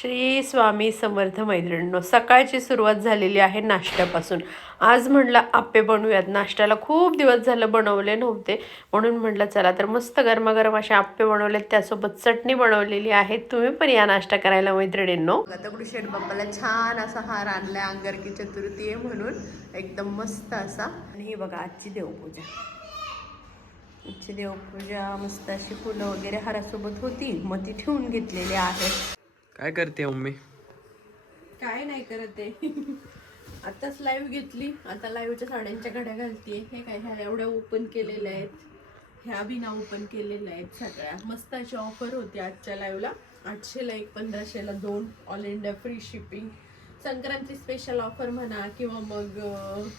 श्री स्वामी समर्थ मैत्रिणींनो, सकाळची सुरुवात झालेली आहे नाश्त्यापासून. आज म्हटलं आप्पे बनवूयात. नाश्त्याला खूप दिवस झालं बनवले नव्हते, म्हणून म्हटलं चला तर मस्त गरमागरम असे आप्पे बनवलेत, त्यासोबत चटणी बनवलेली आहे. तुम्ही पण या नाश्ता करायला मैत्रिणींनो. दगडूशेठ बाप्पाला छान असा हार आणलाय अंगारकी चतुर्थी आहे म्हणून, एकदम मस्त असा. आणि ही बघा आजची देवपूजा. आजची देवपूजा मस्त अशी फुलं वगैरे हारासोबत होती, मग ती ठेवून घेतलेली आहे. काय करते मम्मी? काय नाही करत आहे. आताच लाईव्ह घेतली, आता लाईव्हच्या साड्यांच्या घड्या घालते. हे काय ह्या एवढ्या ओपन केलेल्या आहेत, ह्या बिना ओपन केलेल्या आहेत सगळ्या. मस्त अशी ऑफर होती आजच्या लाईव्हला. 800ला 1, 1500ला 2, all India free shipping. Sankranti special offer म्हणा किंवा मग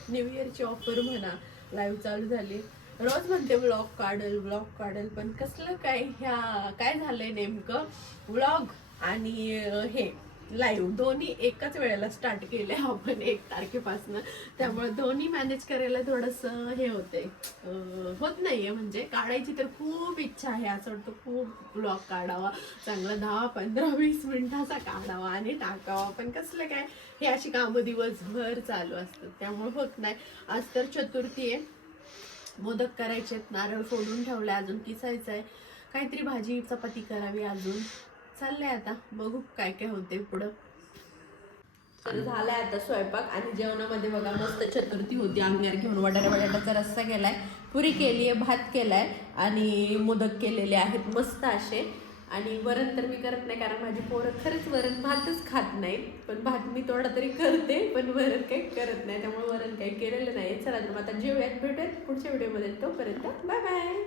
न्यू इयरची ऑफर म्हणा, लाईव्ह चालू झाली. रोज म्हणते व्लॉग काढल, पण कसलं काय, ह्या काय झालंय नेमकं, व्लॉग आणि हे लाईव्ह दोन्ही एकाच वेळेला स्टार्ट केले आपण 1 तारखेपासून. त्यामुळे दोन्ही मॅनेज करायला थोडंसं हे होतंय, होत नाहीये. म्हणजे काढायची तर खूप इच्छा आहे, असं वाटतं खूप ब्लॉग काढावा, चांगला 10, 15, 20 मिनिटाचा काढावा आणि टाकावा. पण कसलं काय, हे अशी कामं दिवसभर चालू असतात, त्यामुळे होत नाही. आज तर चतुर्थी आहे, मोदक करायचे, नारळ फोडून ठेवलाय, अजून किसायचं आहे, काहीतरी भाजी चपाती करावी अजून. चाललंय आता, बघू काय काय होते पुढं. झालाय आता स्वयंपाक. आणि जेवणामध्ये बघा मस्त चतुर्थी होती, अंगार घेऊन बटाट्याचा रस्सा केलाय, पुरी केली आहे, भात केलाय आणि मोदक केलेले आहेत मस्त असे. आणि वरण तर मी करत नाही, कारण माझी पोरं खरंच वरण भातच खात नाहीत. पण भात मी थोडा तरी करते, पण वरण काही करत नाही, त्यामुळे वरण काही केलेलं नाही. चला तर मग आता जेवूयात, भेटूयात पुढच्या व्हिडिओमध्ये. तोपर्यंत बाय बाय.